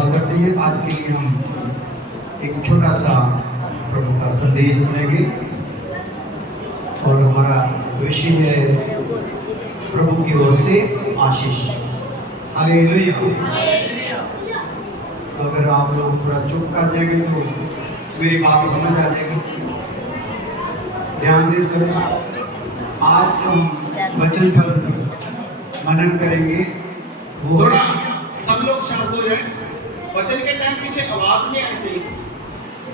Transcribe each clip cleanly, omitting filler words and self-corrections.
धन्यवाद करते हैं। आज के लिए हम एक छोटा सा प्रभु का संदेश सुनेंगे और हमारा विषय है प्रभु की ओर से आशीष। हालेलुया। तो अगर आप लोग थोड़ा चुप कर जाएंगे तो मेरी बात समझ आ जाएगी। ध्यान दे सब। आज हम वचन पर मनन करेंगे। थोड़ा सब लोग शांत हो जाए। वचन के टाइम पीछे आवाज नहीं आनी चाहिए,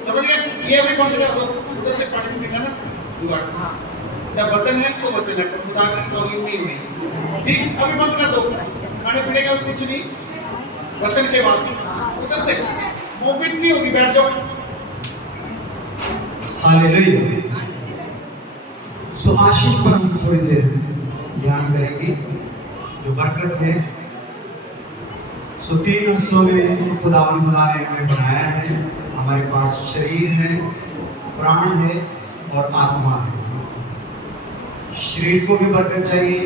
समझ गए? ये भी बंद कर दो, उधर से पानी पीना ना जुगाड़। जब वचन है तो वचन है, खुदा का तौहीद नहीं हुई। ठीक, अभी बंद कर दो। खाने पीने का कुछ नहीं, वचन के बाद उधर से मूवमेंट नहीं होगी, बैठ जाओ। हालेलुया। सो आशीष पर हम थोड़ी देर ध्यान करेंगे। जो बरकत है, सो तीन हिस्सों में खुदा ने हमें बनाया है। हमारे पास शरीर है, प्राण है और आत्मा है। शरीर को भी बरकत चाहिए,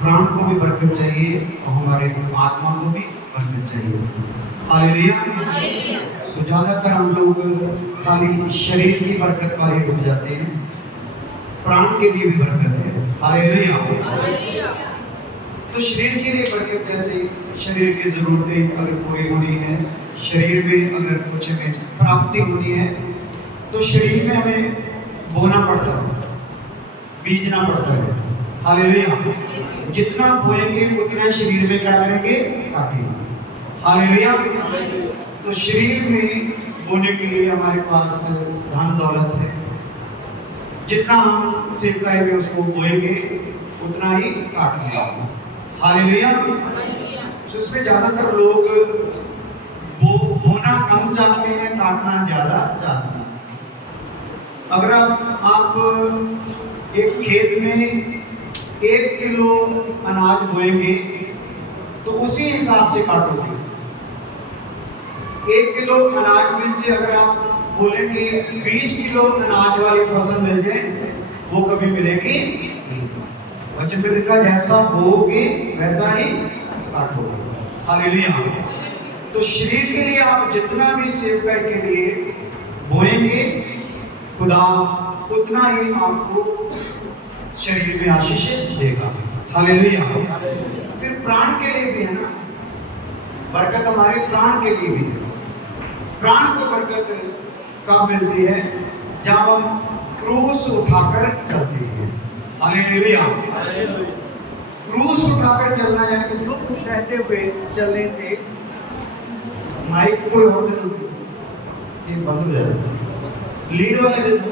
प्राण को भी बरकत चाहिए और हमारे आत्मा को भी बरकत चाहिए। हालेलुया। सो ज़्यादातर हम लोग खाली शरीर की बरकत वाले रुक जाते हैं, प्राण के लिए भी बरकत है। हालेलुया। तो शरीर के लिए बरकत, जैसे शरीर की ज़रूरतें अगर पूरी होनी है, शरीर में अगर कुछ हमें प्राप्ति होनी है तो शरीर में हमें बोना पड़ता है, बीजना पड़ता है। हालेलुया। जितना बोएंगे उतना शरीर में क्या करेंगे? काटेंगे। हालेलुया। तो शरीर में बोने के लिए हमारे पास धन दौलत है। जितना हम सेवकाई में उसको बोएंगे उतना ही काटेंगे। हालेलुया। तो इसमें ज़्यादातर लोग बोना कम चाहते हैं, काटना ज़्यादा चाहते हैं। अगर आप एक खेत में 1 किलो अनाज बोएंगे तो उसी हिसाब से काटोगे। 1 किलो अनाज में से अगर आप बोलेंगे 20 किलो अनाज वाली फसल मिल जाए, वो कभी मिलेगी नहीं। वचन में लिखा जैसा बोओगे वैसा ही काटोगे। हालेलुया। तो शरीर के लिए आप जितना भी सेवकाई के लिए बोएंगे, खुदा उतना ही आपको शरीर में आशीष देगा। हालेलुया। फिर प्राण के लिए भी है ना बरकत, हमारे प्राण के लिए भी है। प्राण को बरकत कब मिलती है? जब हम क्रूस उठाकर चलते हैं। हालेलुया। क्रूस उठाकर चलना यानी कि दुख सहते हुए चलने से। माइक कोई और दे दो, ये बंद हो जाएगा। लीड वाले दे दो।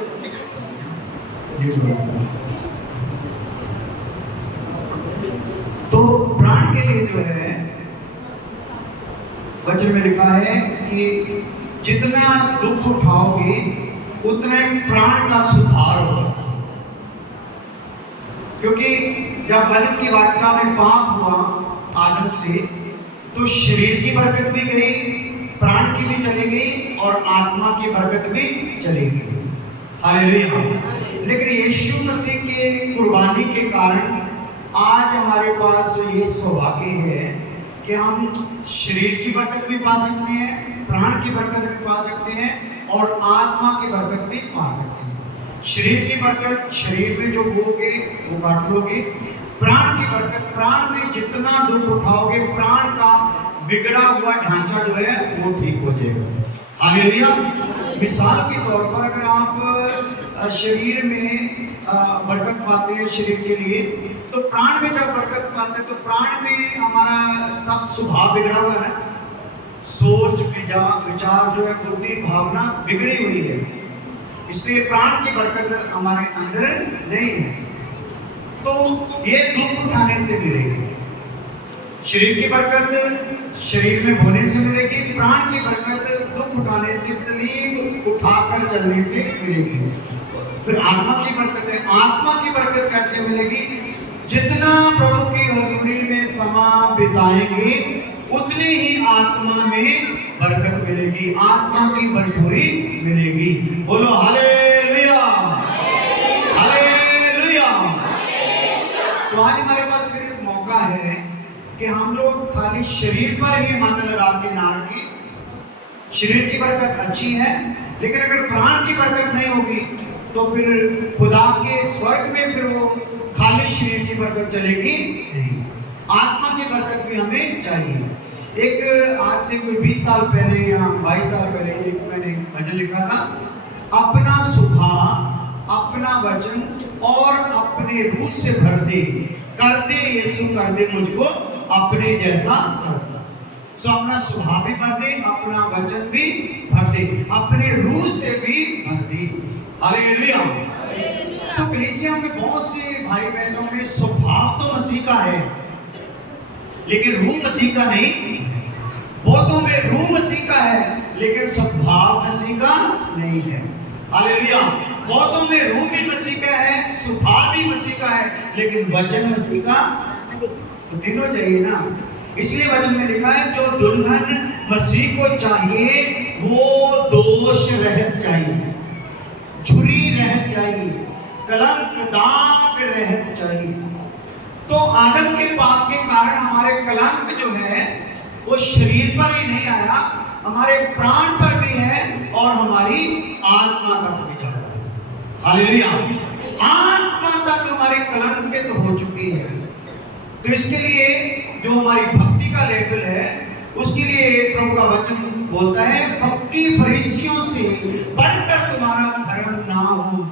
तो प्राण के लिए जो है वचन में लिखा है कि जितना दुख उठाओगे उतने प्राण का सुधार होगा। क्योंकि जब अदम की वाटिका में पाप हुआ आदम से, तो शरीर की बरकत भी गई, प्राण की भी चली गई और आत्मा की बरकत भी चली गई। हालेलुया। लेकिन यीशु मसीह के कुर्बानी के कारण आज हमारे पास ये सौभाग्य है कि हम शरीर की बरकत भी पा सकते हैं, प्राण की बरकत भी पा सकते हैं और आत्मा की बरकत भी पा सकते हैं। शरीर की बरकत, शरीर में जो बोओगे वो काट लोगे। प्राण की बरकत, प्राण में जितना दुख उठाओगे, प्राण का बिगड़ा हुआ ढांचा जो है वो ठीक हो जाएगा। हालेलुया। मिसाल के तौर पर अगर आप शरीर में बरकत पाते हैं शरीर के लिए, तो प्राण में जब बरकत पाते हैं तो प्राण में हमारा सब स्वभाव बिगड़ा हुआ है ना, सोच विचार जो है, बुद्धि भावना बिगड़ी हुई है। इसलिए प्राण की बरकत हमारे अंदर नहीं है। तो ये दुख उठाने से मिलेगी। शरीर की बरकत शरीर में बोने से मिलेगी, प्राण की बरकत दुख उठाने से, सलीब उठाकर चलने से मिलेगी। फिर आत्मा की बरकत है। आत्मा की बरकत कैसे मिलेगी? जितना प्रभु की हुजूरी में समय बिताएंगे उतनी ही आत्मा में बरकत मिलेगी, आत्मा की भरपूरी मिलेगी। बोलो हालेलुया। हालेलुया। तो आज हमारे पास फिर एक मौका है कि हम लोग खाली शरीर पर ही मन लगा के ना रखें, शरीर की बरकत अच्छी है, लेकिन अगर प्राण की बरकत नहीं होगी तो फिर खुदा के स्वर्ग में फिर वो खाली शरीर की बरकत चलेगी नहीं। आत्मा की बरकत भी हमें चाहिए। एक आज से कोई 20 साल पहले या 22 साल पहले एक मैंने भजन लिखा था, अपना स्वभाव, अपना वचन और अपने रूह से भर दे, कर दे यीशु, कर दे मुझको अपने जैसा कर दे। सो अपना स्वभाव भी भर दे, अपना वचन भी भर दे, अपने रूह से भी भर दे। हालेलुया। सो कलीसिया में बहुत से भाई बहनों में स्वभाव तो मसीह का है, लेकिन रूह मसीह का नहीं। बहुतों में रूह मसीह का है, लेकिन स्वभाव मसीह का नहीं है। हालेलुया। बहुतों में रूह भी मसीह का है, स्वभाव भी मसीह का है, लेकिन वचन मसीह का तो तीनों चाहिए ना। इसलिए वचन में लिखा है, जो दुल्हन मसीह को चाहिए वो दोष रहित चाहिए, झुरी रहित चाहिए, कलंक दाग रहित चाहिए। तो आदम के पाप के कारण हमारे कलंक जो है वो शरीर पर ही नहीं आया, हमारे प्राण पर भी है और हमारी आत्मा तक भी जाता है। हालेलुया। आत्मा तक हमारे कलंकित हो चुकी है। तो इसके लिए जो हमारी भक्ति का लेवल है, उसके लिए प्रभु का वचन बोलता है, भक्ति फरीसियों से बढ़कर तुम्हारा धर्म ना हो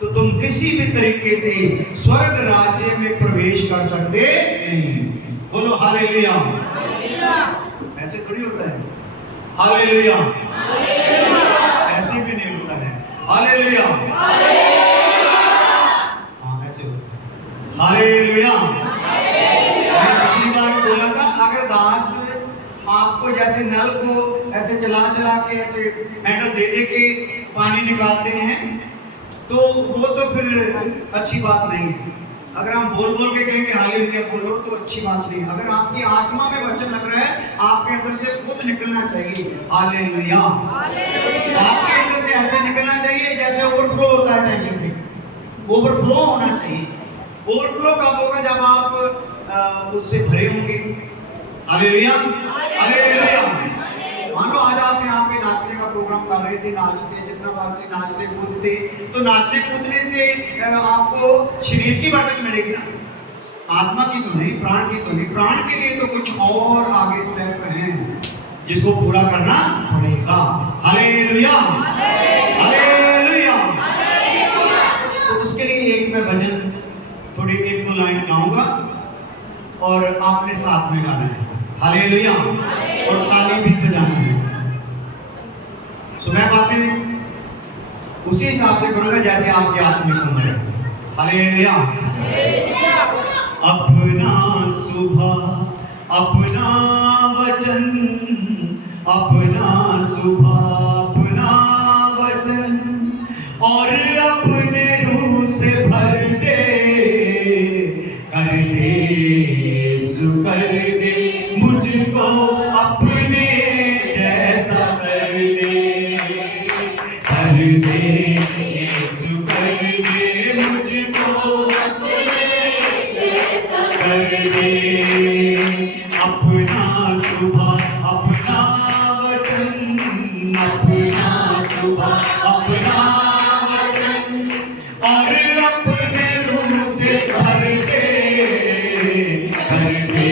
तो तुम किसी भी तरीके से स्वर्ग राज्य में प्रवेश कर सकते नहीं। बोलो हालेलुया। ऐसे थोड़ी होता है। हालेलुया। ऐसे भी नहीं होता है। हालेलुया। हाँ ऐसे होता है। हालेलुया। मैंने पिछली बार बोला था, अगर दास आपको जैसे नल को ऐसे चला चला के ऐसे हैंडल दे दे के पानी निकालते हैं तो वो तो फिर अच्छी बात नहीं है। अगर हम बोल बोल के कहेंगे हालेलुया बोलो तो अच्छी बात नहीं है। अगर आपकी आत्मा में वचन लग रहा है, आपके अंदर से खुद निकलना चाहिए हालेलुया। आपके अंदर से ऐसे निकलना चाहिए जैसे ओवरफ्लो होता है टैंक से, ओवरफ्लो होना चाहिए। ओवरफ्लो कब होगा? जब आप उससे भरे होंगे। हालेलुया। हालेलुया। मान लो आज आप यहाँ पे नाचने का प्रोग्राम कर रहे थे, नाचते जितना बार से नाचते कूदते, तो नाचने कूदने से आपको शरीर की बरकत मिलेगी ना, आत्मा की तो नहीं, प्राण की तो नहीं। प्राण के लिए तो कुछ और आगे स्टेप हैं जिसको पूरा करना पड़ेगा। हालेलुया। हालेलुया। तो उसके लिए एक मैं भजन थोड़ी 1-2 लाइन गाऊंगा और आपने साथ में गाना है। हालेलुया। और ताली भी बजाना है। सो मैं बातें उसी हिसाब से करूंगा जैसे आपके आत्मिक उम्र है। हालेलुया। अपना सुबह, अपना वचन, अपना सुबह, अपना वचन और अपने रूह से भर दे, कर दे यीशु, कर दे मुझको अपने जैसा, कर दे, कर दे यीशु, कर दे मुझको अपने जैसा, कर दे। अपना सुबह, अपना वचन, अपना सुबह, अपना वचन और अपने रूह से भर दे, कर दे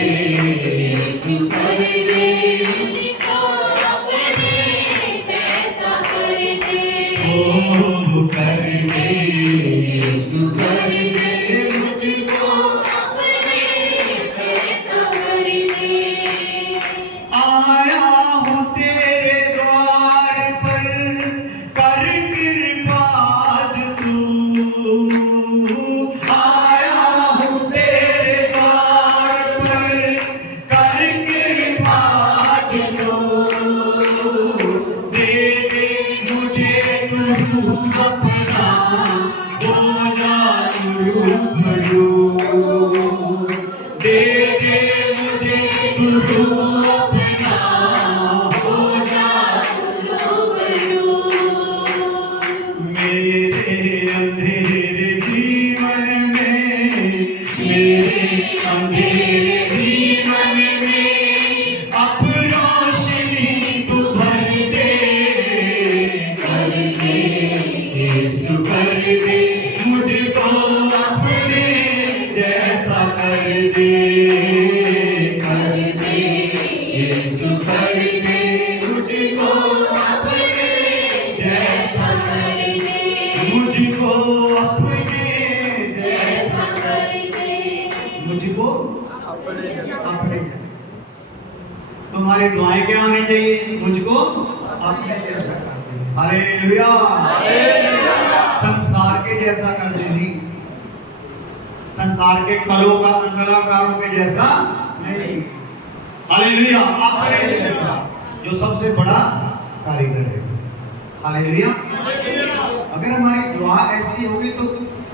यीशु, कर दे मुझको अपने जैसा, कर दे, ओ कर दे यीशु, कर दे मुझको अपने जैसा, कर दे। आया हूँ तेरे द्वार पर, कर कृपा आज तू, आया हूँ तेरे द्वार पर, कर कृपा आज तू, दे दे मुझे तू अपना, हो जा तू रूबरू, दे दे मुझे तू अपना, हो जा तू रूबरू। मेरे अंधेरे जीवन में, मेरे अंधेरे जीवन में अब रोशनी तू भर दे, तुम्हारी दुआएं क्या होनी चाहिए? मुझको अपने जैसा कर दे। हालेलुया। संसार के जैसा कर देनी, संसार के कलाकारों के जैसा नहीं। हालेलुया। अपने जैसा, जो सबसे बड़ा कारीगर है। हालेलुया। अगर हमारी दुआ ऐसी होगी तो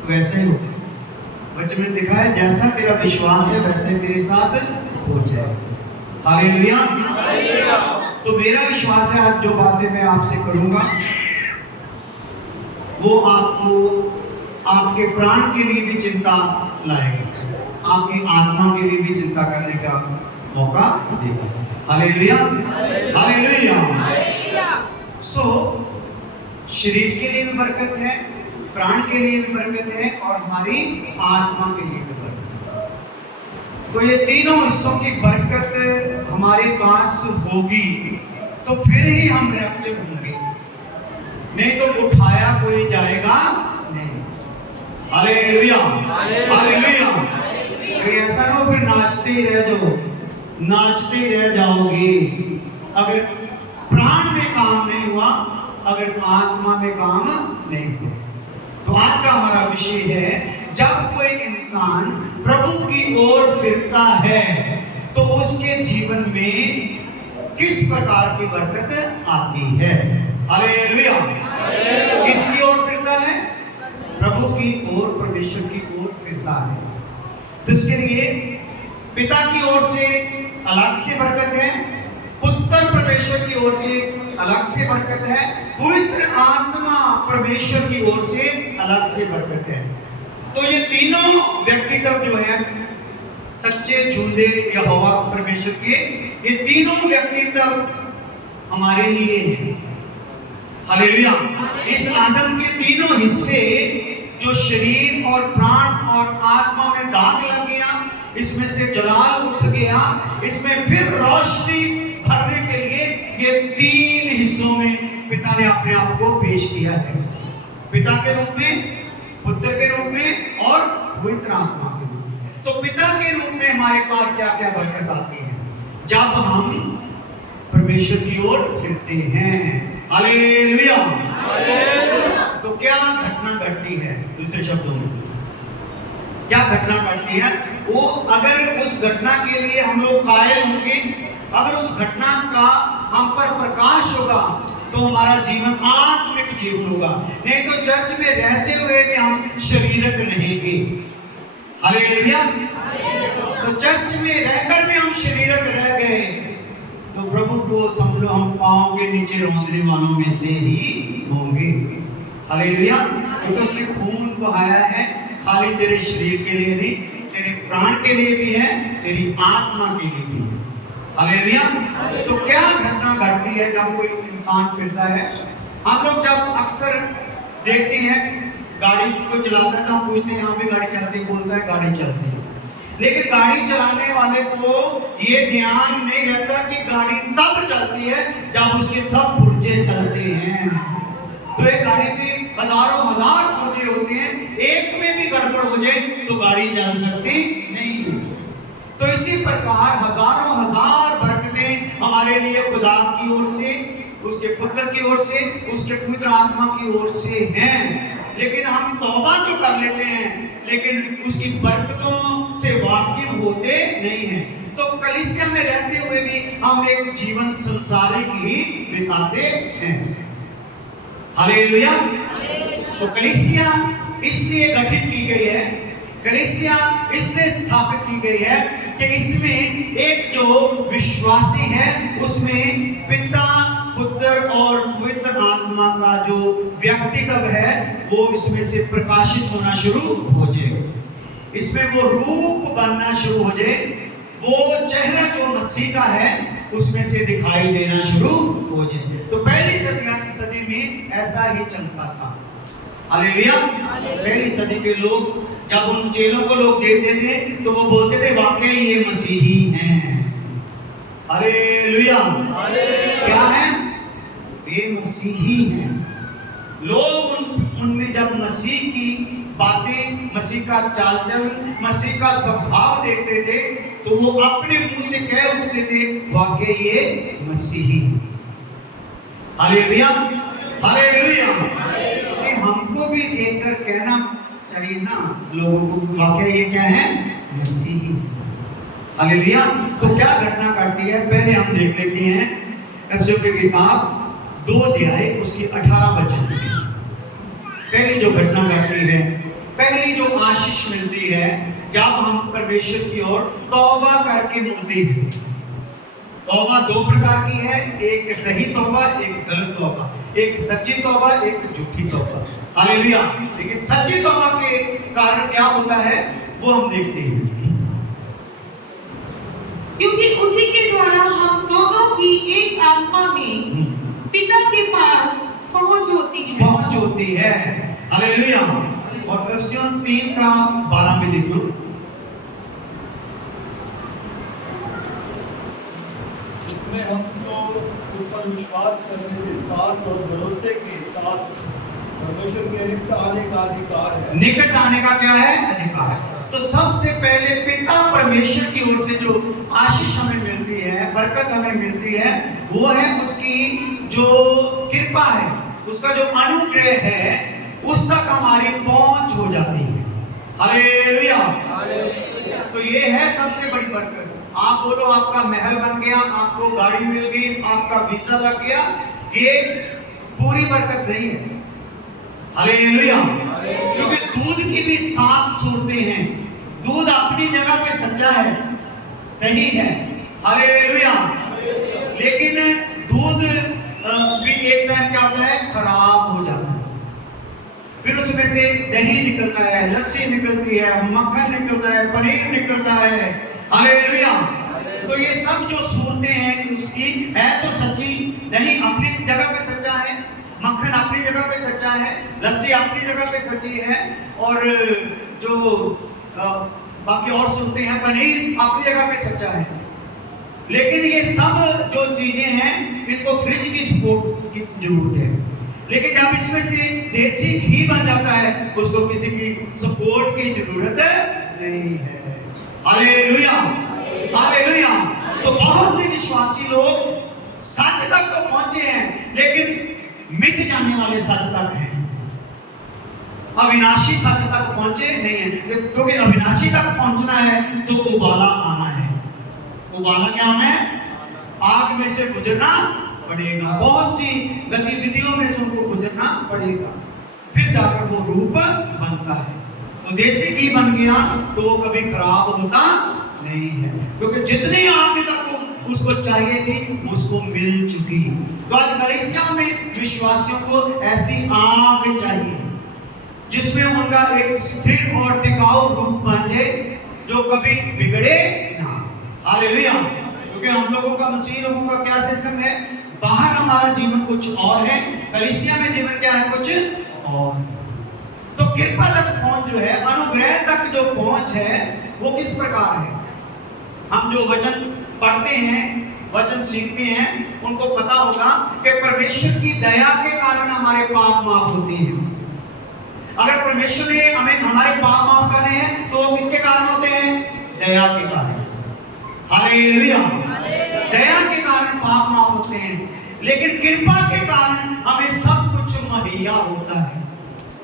वैसे ही होगा। वचन में लिखा है जैसा तेरा विश्वास है वैसे तेरे साथ हो जाए। हालेलुया। तो मेरा विश्वास है आज जो बातें मैं आपसे करूंगा वो आपको आपके प्राण के लिए भी चिंता लाएगा, आपकी आत्मा के लिए भी चिंता करने का मौका देगा। हालेलुया। हालेलुया। सो शरीर के लिए भी बरकत है, प्राण के लिए भी बरकत है और हमारी आत्मा के लिए भी बरकत है। तो ये तीनों हिस्सों की बरकत हमारे पास होगी तो फिर ही हम रैप्चर होंगे, नहीं तो उठाया कोई जाएगा नहीं। हालेलुया। हालेलुया। ऐसा ना हो फिर नाचते रह जाओगे। अगर प्राण में काम नहीं हुआ, अगर आत्मा में काम नहीं हुआ। तो आज का हमारा विषय है जब कोई इंसान प्रभु की ओर फिरता है तो उसके जीवन में किस प्रकार की बरकत आती है। हालेलुया। किसकी ओर फिरता है? प्रभु की ओर, परमेश्वर की ओर फिरता है। तो इसके लिए पिता की ओर से अलग से बरकत है, पुत्र परमेश्वर की ओर से अलग से बरकत है, पवित्र आत्मा परमेश्वर की ओर से अलग से बरकत है। तो ये तीनों व्यक्तित्व जो है सच्चे झूठे यहोवा परमेश्वर के, ये तीनों व्यक्तित्व हमारे लिए हैं। हालेलुया। इस आदम के तीनों हिस्से जो शरीर और प्राण और आत्मा में दाग लग गया, इसमें से जलाल उठ गया, इसमें फिर रोशनी भरने के लिए ये तीन हिस्सों में पिता ने अपने आप को पेश किया है। पिता के रूप में, पुत्र के रूप में और पवित्र आत्मा के रूप में। तो पिता के रूप में हमारे पास क्या क्या बरकत आती है जब हम परमेश्वर की ओर फिरते हैं। हालेलुया। तो क्या घटना घटती है? दूसरे शब्दों में क्या घटना घटती है? वो अगर उस घटना के लिए हम लोग कायल होंगे, अगर उस घटना का हम पर प्रकाश होगा तो हमारा जीवन आत्मिक जीवन होगा। नहीं तो चर्च में रहते हुए भी हम शरीरक रहेंगे। हालेलुया। तो चर्च में रहकर भी हम शरीरक रह गए तो प्रभु को समझ लो हम पांव के नीचे रौंदने वालों में से ही होंगे। हालेलुया। क्योंकि उसने खून बहाया है खाली तेरे शरीर के लिए नहीं, तेरे प्राण के लिए भी है, तेरी आत्मा के लिए भी है। हालेलुया। तो क्या घटना घटती है जब कोई इंसान फिरता है? हम लोग जब अक्सर देखते हैं गाड़ी को चलाता है तो हम पूछते हैं यहाँ पे गाड़ी चलती है, बोलता है गाड़ी चलती है। लेकिन गाड़ी चलाने वाले को ये ध्यान नहीं रहता कि गाड़ी तब चलती है जब उसके सब पुर्जे चलते हैं। तो एक गाड़ी में हजारों हजार पुर्जे होते हैं, एक में भी गड़बड़ हो जाए तो गाड़ी चल सकती नहीं। तो इसी प्रकार हजारों हजार बरकतें हमारे लिए खुदा की ओर से, उसके पुत्र की ओर से, उसके पवित्र आत्मा की ओर से हैं। लेकिन हम तौबा तो कर लेते हैं लेकिन उसकी बरकतों से वाकिफ होते नहीं हैं। तो कलीसिया में रहते हुए भी हम एक जीवन संसारिक ही बिताते हैं। हालेलुया। तो कलीसिया इसलिए गठित की गई है, कलीसिया इसलिए स्थापित की गई है कि इसमें एक जो विश्वासी है उसमें पिता, पुत्र और पवित्र आत्मा का जो व्यक्तित्व है वो इसमें से प्रकाशित होना शुरू हो जाए, इसमें वो रूप बनना शुरू हो जाए, वो चेहरा जो मसीह का है उसमें से दिखाई देना शुरू हो जाए। तो पहली सदी में ऐसा ही चलता था। हालेलुया। पहली सदी के लोग जब उन चेलों को लोग देखते थे तो वो बोलते थे वाकई ये मसीही हैं। हालेलुया। क्या है? ये मसीही हैं। लोग उनमें जब मसीह की बातें, मसीह का चाल चलन, मसीह का स्वभाव देखते थे तो वो अपने मुंह से कह उठते थे वाकई ये मसीही। Hallelujah, hallelujah. इसलिए हमको भी देखकर कहना चाहिए ना लोगों को, वाकई ये क्या है? मसीही। हालेलुया। तो क्या घटना घटती है पहले हम देख लेते हैं एफएसियों की किताब 2 अध्याय उसकी 18 वचन। पहली जो घटना घटती है, पहली जो आशीष मिलती है जब हम परमेश्वर की ओर तौबा करके मुड़ते हैं। तौबा 2 प्रकार की है, एक सही तौबा, एक गलत तौबा, एक सच्ची तौबा, एक झूठी तौबा। हालेलुया। लेकिन सच्ची तौबा के कारण क्या होता है वो हम देखते हैं, क्योंकि उसी के द्वारा हम दोनों की एक आत्मा में पिता के पास पहुंच होती है। पहुंच होती है। हालेलुया। और एफएसियों 3:12 में देख लो। इसमें हमको ऊपर विश्वास करने से साथ और भरोसे के साथ परमेश्वर के निकट आने का अधिकार है। निकट आने का क्या है? अधिकार। तो सबसे पहले पिता परमेश्वर की ओर से जो आशीष हमें मिलती है, बरकत हमें मिलती है, वो है उसकी जो कृपा है, उसका जो अनुग्रह है, उस तक हमारी पहुंच हो जाती है। हालेलुया। तो ये है सबसे बड़ी बरकत। आप बोलो आपका महल बन गया, आपको गाड़ी मिल गई, आपका वीजा लग गया, ये पूरी बरकत नहीं है। हालेलुया। क्योंकि दूध की भी 7 सूरतें हैं। दूध अपनी जगह पे सच्चा है, सही है। हालेलुया। लेकिन दूध भी एक टाइम क्या होता है? खराब हो जाता है। फिर उसमें से दही निकलता है, लस्सी निकलती है, मक्खन निकलता है, पनीर निकलता है। हालेलुया। तो ये सब जो सूरतें हैं उसकी है तो सच्ची। दही अपनी जगह पे सच्चा है, मक्खन अपनी जगह पे सच्चा है, लस्सी अपनी जगह पे सच्ची है, और जो बाकी और सूरतें हैं, पनीर अपनी जगह पे सच्चा है। लेकिन ये सब जो चीजें हैं इनको फ्रिज की सपोर्ट की जरूरत है। लेकिन जब इसमें से देसी घी बन जाता है उसको किसी की सपोर्ट की जरूरत नहीं है। Hallelujah, hallelujah. तो बहुत से विश्वासी लोग सच तक तो पहुंचे हैं लेकिन मिट जाने वाले सच तक हैं, अविनाशी सच तक पहुंचे नहीं है। क्योंकि अविनाशी तक पहुंचना है तो उबाला आना है। उबाला क्या आना है? आग में से गुजरना पड़ेगा, बहुत सी गतिविधियों में से उनको गुजरना पड़ेगा, फिर जाकर वो रूप बनता है। तो देसी घी बन गया तो वो कभी खराब होता नहीं है, क्योंकि जितनी आग तक उसको चाहिए थी उसको मिल चुकी। तो आज कलीसिया में विश्वासियों को ऐसी आग चाहिए जिसमें उनका एक स्थिर और टिकाऊ रूप बन जाए जो कभी बिगड़े ना। हालेलुया। क्योंकि हम लोगों का, मसीह लोगों का क्या सिस्टम है, बाहर हमारा जीवन कुछ और है, कलीसिया में जीवन क्या है कुछ और। तो कृपा तक पहुंच जो है, अनुग्रह तक जो पहुंच है वो किस प्रकार है? हम जो वचन पढ़ते हैं, वचन सीखते हैं, उनको पता होगा कि परमेश्वर की दया के कारण हमारे पाप माफ होते हैं। अगर परमेश्वर ने हमें हमारे पाप माफ करने हैं तो वो किसके कारण होते हैं? दया के कारण। हालेलुया। दया के कारण पाप माफ होते हैं, लेकिन कृपा के कारण हमें सब कुछ मुहैया होता है।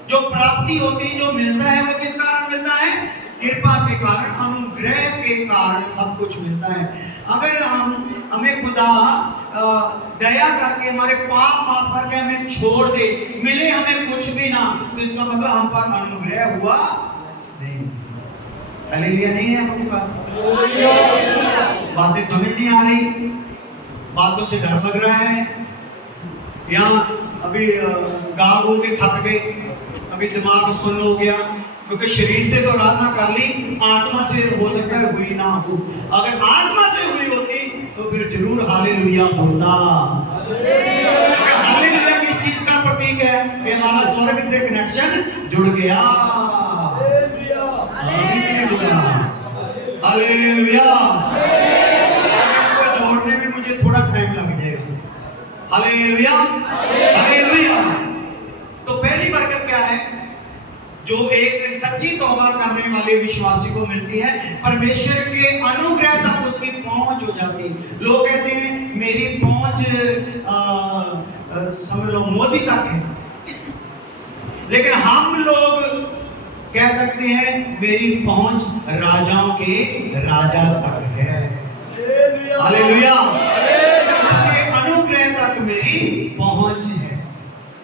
जो प्राप्ति होती है, जो मिलता है, वो किस कारण मिलता है? कृपा के कारण, अनुग्रह के कारण सब कुछ मिलता है। अगर हमें खुदा दया करके हमारे पाप माफ करके हमें छोड़ दे, मिले हमें कुछ भी ना, तो इसका मतलब हम पर अनुग्रह हुआ नहीं। हालेलुया नहीं है अपने पास। बातें समझ नहीं आ रही, बातों से डर लग रहा है, यहाँ अभी गा गो के थक गए, अभी दिमाग सुन्न हो गया, क्योंकि शरीर से तो आराधना कर ली, आत्मा से हो सकता है हुई ना हो। अगर आत्मा से हुई होती तो फिर जरूर हालेलुया होता। हालेलुया किस चीज का प्रतीक है? कि हमारा स्वर्ग से कनेक्शन जुड़ गया। हालेलुया। इसको जोड़ने में मुझे थोड़ा टाइम लग जाएगा। Hallelujah, hallelujah. तो पहली बरकत क्या है? जो एक सच्ची तौबा करने वाले विश्वासी को मिलती है। परमेश्वर के अनुग्रह तक उसकी पहुंच हो जाती है। लोग कहते हैं मेरी पहुंच समझ लो मोदी तक है, लेकिन हम लोग कह सकते हैं मेरी पहुंच राजाओं के राजा तक है। हालेलुया। उसके अनुग्रह तक मेरी पहुंच है।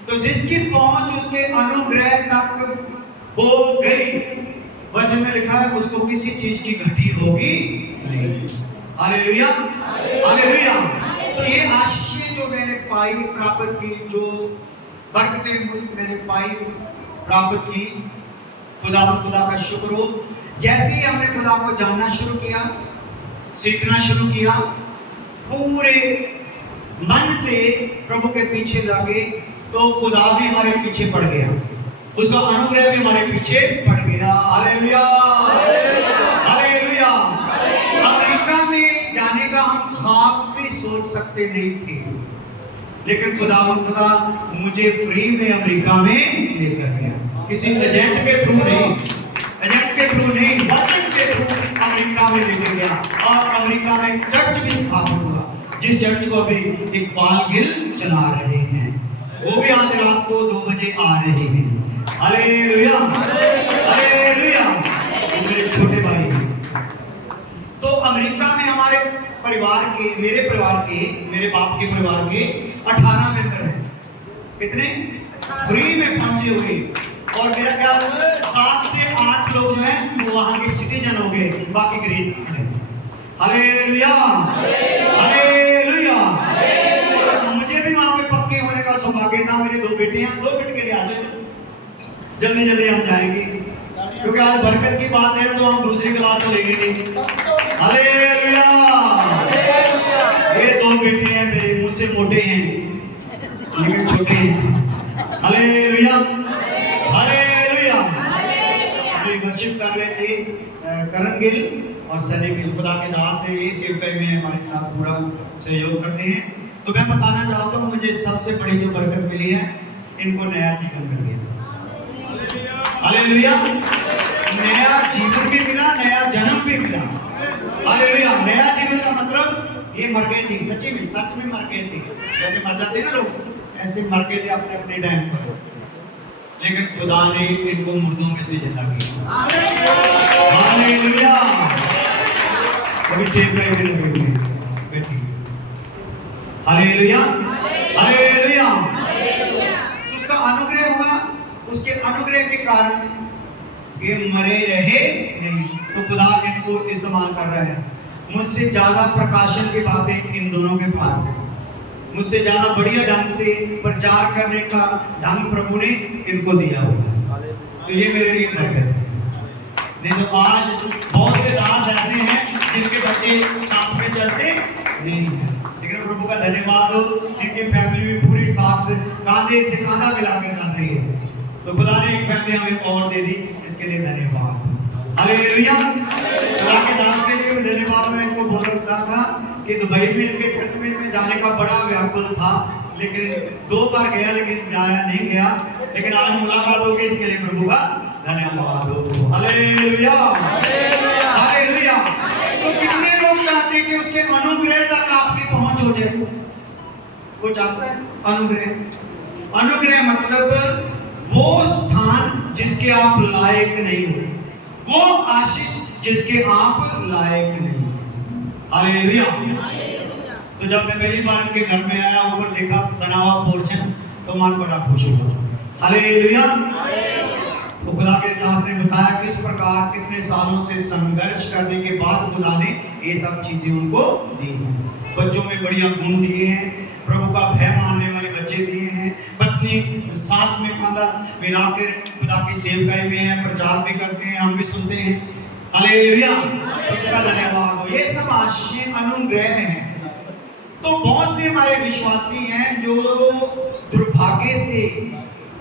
तो जिसकी पहुंच उसके अनुग्रह तक हो गई, वचन में लिखा है उसको किसी चीज की घटी होगी नहीं। Hallelujah, hallelujah. तो ये आशीषें जो मैंने पाई प्राप्त की, जो बरकतें मैंने पाई प्राप्त की, खुदा का शुक्र हो। जैसे ही हमने खुदा को जानना शुरू किया, सीखना शुरू किया, पूरे मन से प्रभु के पीछे लगे, तो खुदा भी हमारे पीछे पड़ गया, उसका अनुग्रह भी हमारे पीछे पड़ गया। Hallelujah, hallelujah. अमेरिका में जाने का हम ख्वाब भी सोच सकते नहीं थे, लेकिन खुदा मुझे फ्री में अमेरिका में लेकर गया। किसी एजेंट के थ्रू नहीं, वचन के थ्रू अमेरिका में लेकर गया, और अमेरिका में चर्च भी स्थापित हुआ, जिस चर्च को अभी इकबाल गिल चला रहे हैं। वो भी आज रात को 2 बजे आ रहे हैं। Hallelujah, hallelujah. मेरे छोटे भाई, तो अमेरिका में हमारे परिवार के, मेरे बाप के परिवार के 18 मेंबर हैं। कितने? फ्री में पहुंचे हुए, और मेरा ख्याल 7 से 8 लोग जो हैं वो वहां के सिटीजन हो गए, बाकी ग्रीन कार्ड है। Hallelujah, hallelujah. मुझे भी वहां पे पक्के होने का सौभाग्य था। मेरे 2 बेटे हैं, 2 बेटे के लिए आ जाए, जल्दी जल्दी हम जाएंगे, क्योंकि आज बरकत की बात है तो हम दूसरी क्लास में लेंगे नहीं। हालेलुया। ये 2 बेटे हैं मेरे, मुझसे मोटे हैं लेकिन छोटे हैं। Hallelujah, hallelujah. अभी वर्शिप कर रहे थे करण गिल और सनी गिल, खुदा के दास है, ये सेवकाई में हमारे साथ पूरा सहयोग करते हैं। तो मैं बताना चाहता हूँ, मुझे सबसे बड़ी जो बरकत मिली है, इनको नया जीवन मिल गया। हालेलुया। नया जीवन भी मिला, नया जन्म भी मिला। हालेलुया। नया जीवन का मतलब ये मर गए थे, सच में मर गए थे, जैसे मर जाते ना लोग, ऐसे मर गए थे अपने अपने टाइम पर, लेकिन खुदा ने इनको मुर्दों में से जिंदा किया। हालेलुया। कभी सेव का भी लगे हुए बैठी। Hallelujah, hallelujah. उसका अनुग्रह हुआ, उसके अनुग्रह के कारण ये मरे रहे नहीं, तो खुदा इनको इस्तेमाल कर रहा है। मुझसे ज्यादा प्रकाशन की बातें इन दोनों के पास है, मुझसे ज्यादा बढ़िया ढंग से प्रचार करने का ढंग प्रभु ने इनको दिया हुआ, तो ये मेरे लिए बरकत है। नहीं तो आज बहुत से दास ऐसे हैं जिनके बच्चे साथ में चलते नहीं है, लेकिन प्रभु का धन्यवाद हो, इनकी फैमिली भी पूरी साथ कांधे से कांधा मिलाकर चल रही है। तो खुदा ने एक फैमिली हमें और दे दी, इसके लिए धन्यवाद। हालेलुया। खुदा के दास के लिए धन्यवाद। मैं इनको बोल रहा था कि दुबई में इनके चर्च में जाने का बड़ा व्याकुल था, लेकिन 2 बार गया लेकिन जाया नहीं गया, लेकिन आज मुलाकात हो गई, इसके लिए प्रभु का धन्यवाद हो। Hallelujah, hallelujah. तो कितने लोग चाहते हैं कि उसके अनुग्रह तक आपकी पहुंच हो जाए? वो चाहता है अनुग्रह। अनुग्रह मतलब वो स्थान जिसके आप लायक नहीं हो, वो आशीष जिसके आप लायक नहीं हो। हालेलुया। तो जब मैं पहली बार इनके घर में आया, ऊपर देखा बना हुआ पोर्शन, तो मन बड़ा खुश हुआ। हालेलुया। तो खुदा के दास ने बताया किस प्रकार कितने सालों से संघर्ष करने के बाद खुदा ने ये सब चीजें उनको दी हैं। बच्चों में बढ़िया गुण दिए हैं, प्रभु का भय मानने वाले बच्चे दिए हैं, पत्नी साथ में कांधा मिलाकर खुदा की सेवकाई में है, प्रचार भी करते हैं, हम भी सुनते हैं। हालेलुया। उसका धन्यवाद हो। ये सब आशीष अनुग्रह हैं। तो बहुत से हमारे विश्वासी हैं जो दुर्भाग्य से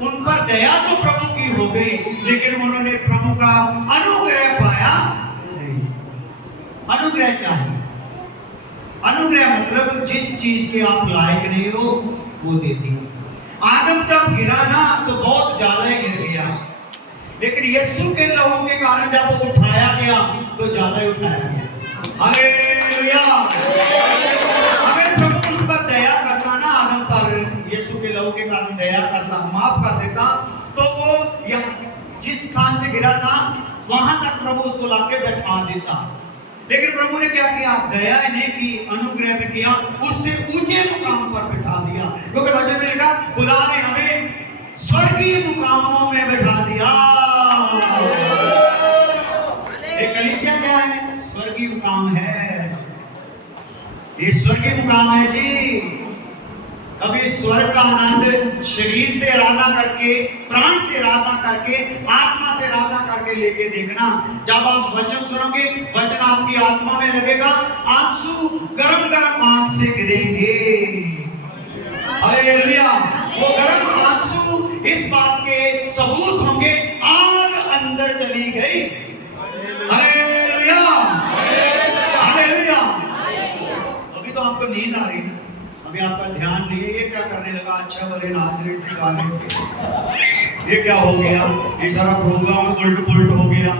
उन पर दया तो प्रभु की हो गई, लेकिन उन्होंने प्रभु का अनुग्रह पाया नहीं। अनुग्रह चाहिए। अनुग्रह मतलब जिस चीज के आप लायक नहीं हो वो देती। आदम जब गिरा ना तो बहुत ज्यादा ही गिर गया, लेकिन यीशु के लहू के कारण जब वो उठाया गया तो ज्यादा ही उठाया गया। हालेलुया। अगर प्रभु उस पर दया करता ना, आदम पर यीशु के लहू के कारण दया करता, माफ कर देता, तो वो जिस स्थान से गिरा था वहां तक प्रभु उसको लाके बैठा देता। लेकिन प्रभु ने क्या किया? दया ने की, अनुग्रह में किया, उससे ऊंचे मुकाम पर बैठा दिया। क्योंकि वचन में लिखा खुदा ने हमें स्वर्गीय मुकामों में बैठा दिया। ये कलीसिया क्या है? स्वर्गीय मुकाम है। ये स्वर्गीय मुकाम है जी। कभी स्वर्ग का आनंद शरीर से आराधना करके, प्राण से आराधना करके, आत्मा से आराधना करके लेके देखना। जब आप वचन सुनोगे, वचन आपकी आत्मा में लगेगा, आंसू गरम गरम आंख से गिरेंगे। हालेलुया। वो गरम आंसू इस बात के सबूत होंगे, आग अंदर चली गई। हालेलुया। हालेलुया। अभी तो आपको नींद आ रही है, अभी आपका ध्यान नहीं है। ये क्या करने लगा? अच्छा भले नाच रहे थे, गा रहे थे, ये क्या हो गया? ये सारा प्रोग्राम उल्ट पुल्ट हो गया।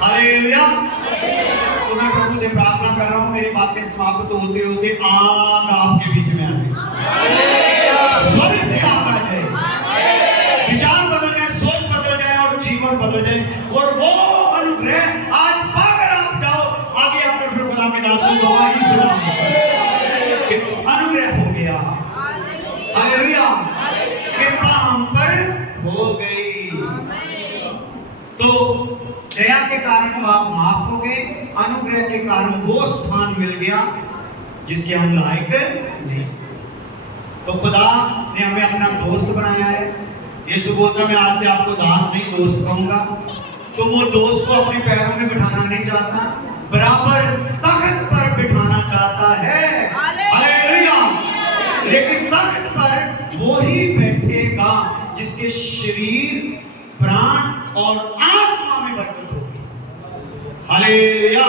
हालेलुया। तो मैं प्रभु से प्रार्थना कर रहा हूँ, मेरी बातें समाप्त होते होते आग आपके बीच में आ जाए, स्वर्ग से आग आ जाए, विचार बदल जाए, सोच बदल जाए और जीवन बदल जाए। और वो अनुग्रह आज पाकर आप जाओ, आगे आकर फिर खुदा के दास को दुआ ही सुना, अनुग्रह हो गया। हालेलुया। कृपा हम पर हो गई। तो दया के कारण आप माफ हो गए, अनुग्रह के कारण वो स्थान मिल गया जिसके हम लायक नहीं। तो खुदा ने हमें अपना दोस्त बनाया है। यीशु बोलता मैं आज से आपको दास नहीं दोस्त कहूंगा। तो वो दोस्त को अपने पैरों में बिठाना नहीं चाहता, बराबर तख्त पर बिठाना चाहता है। हालेलुया। लेकिन तख्त पर वो ही बैठेगा जिसके शरीर, प्राण और आत्मा में बरकत होगी। हालेलुया।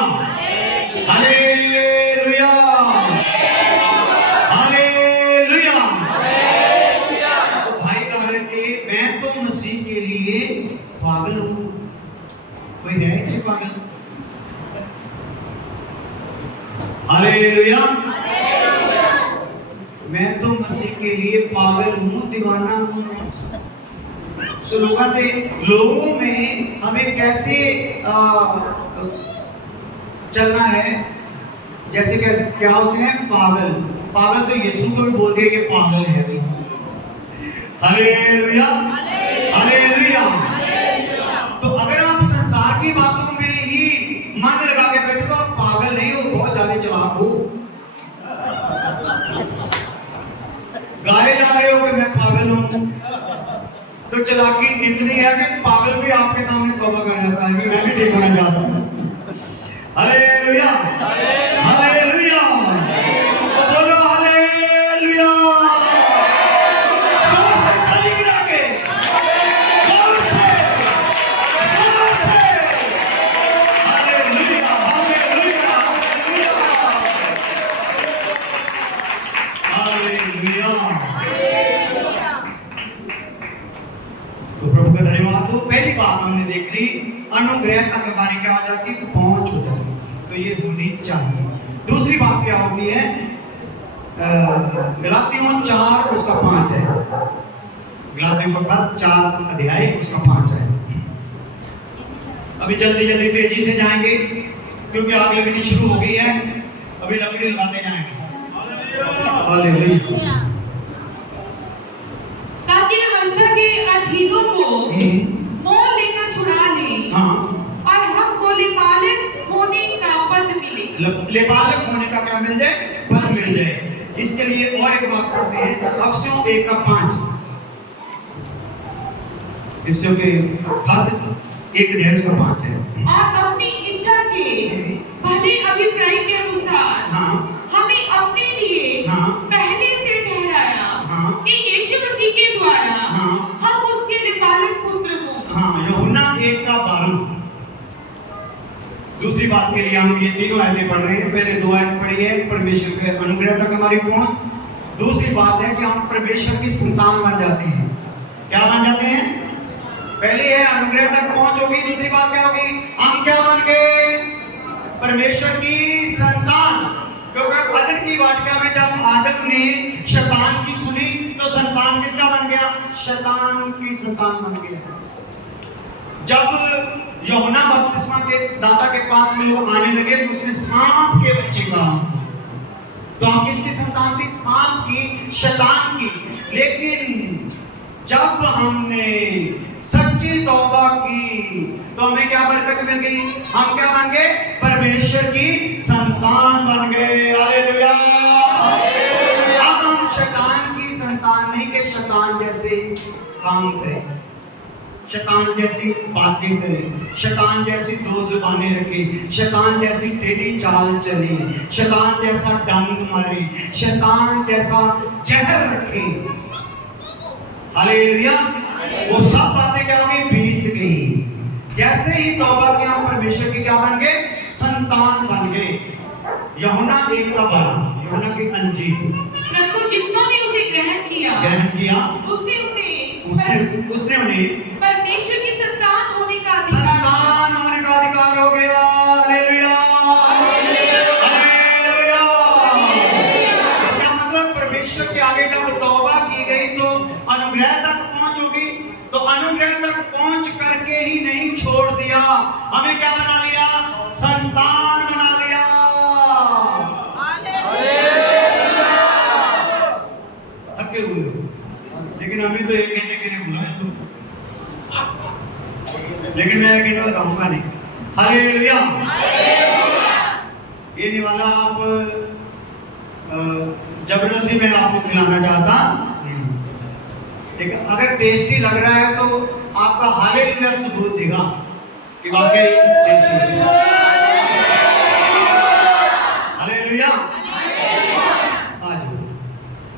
हालेलुया। हालेलुया। तो भाई कह रहे थे मैं तो मसीह के लिए पागल हूं। कोई है कि पागल? हालेलुया। मैं तो मसीह के लिए पागल हूं, दीवाना हूं। सो लोगों में हमें कैसे चलना है? जैसे कैसे क्या होते हैं? पागल। पागल तो यीशु को भी बोल दिया ये पागल है अभी। हालेलुया। हालेलुया। तो अगर आप संसार की बातों में ही मन लगा के बैठे तो आप पागल नहीं हो, बहुत ज्यादा चालाक हो। गाए जा रहे हो कि मैं पागल हूं, तो चालाकी इतनी है कि पागल भी आपके सामने तौबा कर जाता है कि मैं भी ठीक होना चाहता हूं। हालेलुया। हालेलुया। तो बोलो हालेलुया। जोर से ताली बजा के, जोर से, जोर से। हालेलुया। हालेलुया। हालेलुया। तो प्रभु का धन्यवाद हो। पहली बात हमने देख ली, अनुग्रह तक हमारी क्या हो जाती है? पहुंच हो जाती है। तो ये होनी चाहिए। दूसरी बात क्या होती है? गलातियों 4 उसका 5 है। गलातियों का 4 अध्याय उसका 5 है। अभी जल्दी जल्दी तेजी से जाएंगे क्योंकि आग लगनी शुरू हो गई है। अभी लकड़ी लगाते जाएंगे। हालेलुया। ताकि व्यवस्था के अधीनों को मोल लेकर छुड़ा ले, हाँ। और हमको लिपालक होने का पद मिले। लिपालक होने का क्या मिल जाए? पद मिल जाए। इसके लिए और एक बात करते हैं, अफसियों 1 का 5। अफसियों के पद 1 अध्याय उसका 5 है। और अपनी इच्छा के भले अभिप्राय के अनुसार हाँ। हमें अपने लिए हाँ। पहले से ठहराया, हाँ। कि यीशु मसीह के द्वारा हाँ। हम उसके लिपालक पुत्र हों। हाँ, यूहन्ना 1 का 12। दूसरी बात के लिए हम ये तीनों आयतें पढ़ रहे हैं। पहले 2 आयत पढ़ी है, परमेश्वर के अनुग्रह तक हमारी पहुंच। दूसरी बात है कि हम परमेश्वर की संतान बन जाते हैं। क्या बन जाते हैं? पहली है अनुग्रह तक पहुंच होगी, दूसरी बात क्या होगी, हम क्या बन गए, परमेश्वर की संतान। क्योंकि अदन की वाटिका में जब आदम ने शैतान की सुनी तो संतान किसका बन गया, शैतान की संतान बन गया। जब यूहन्ना बपतिस्मा के दाता के पास में लोग आने लगे तो उसने सांप के बच्चे का, तो हम किसकी संतान थी, सांप की, शैतान की। लेकिन जब हमने सच्ची तौबा की तो हमें क्या बरकत मिल गई, हम क्या बन गए, परमेश्वर की संतान बन गए। हालेलुया। अब हम शैतान की संतान नहीं के शैतान जैसे काम करें, शैतान जैसी बातें करें, शैतान जैसी दो जुबानें रखें, शैतान जैसी टेढ़ी चाल चले, शैतान जैसा डंग मारे, शैतान जैसा जहर रखे। हालेलुया। वो सब बातें क्या हो गई, बीत गई। जैसे ही तौबा किया हम परमेश्वर की क्या बन गए, संतान बन गए। यूहन्ना 1:12, यूहन्ना की अंजील। परंतु जितनों ने उसे ग्रहण किया उसने उन्हें परमेश्वर की संतान होने का अधिकार हो गया। हालेलुया। हालेलुया। इसका मतलब परमेश्वर के आगे जब तौबा की गई तो अनुग्रह तक पहुंच होगी, तो अनुग्रह तक पहुंच करके ही नहीं छोड़ दिया, हमें क्या बना लिया, संतान बना लिया। थके हुए हो, लेकिन हमें तो 1 घंटे के लिए बुलाया तो, लेकिन मैं 1 घंटा लगाऊंगा नहीं। हालेलुया। ये नहीं वाला आप जबरदस्ती में आपको खिलाना चाहता नहीं, लेकिन अगर टेस्टी लग रहा है तो आपका हालेलुया सबूत देगा कि वाकई टेस्टी है। हालेलुया।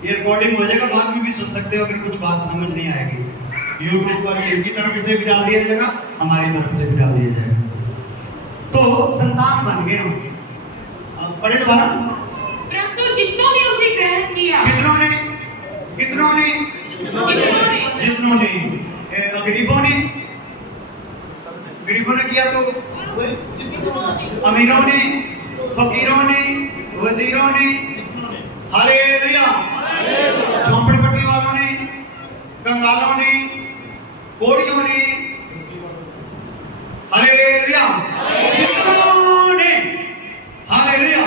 ये रिकॉर्डिंग हो जाएगा, बाद में भी सुन सकते हो अगर कुछ बात समझ नहीं आएगी। यूट्यूब पर इनकी तरफ से भी डाल दिया जाएगा, हमारी तरफ से भी डाल दिया जाएगा। तो संतान बन गए हम। पढ़े दोबारा। परंतु जितनों ने उसे ग्रहण किया, कितनों ने गरीबों ने किया, तो अमीरों ने, फकीरों ने, वजीरों ने, हालेलुया, झोंपड़पट्टी वालों ने, कंगालों ने, कोड़ियों ने, हालेलुया, जितनों ने, हालेलुया।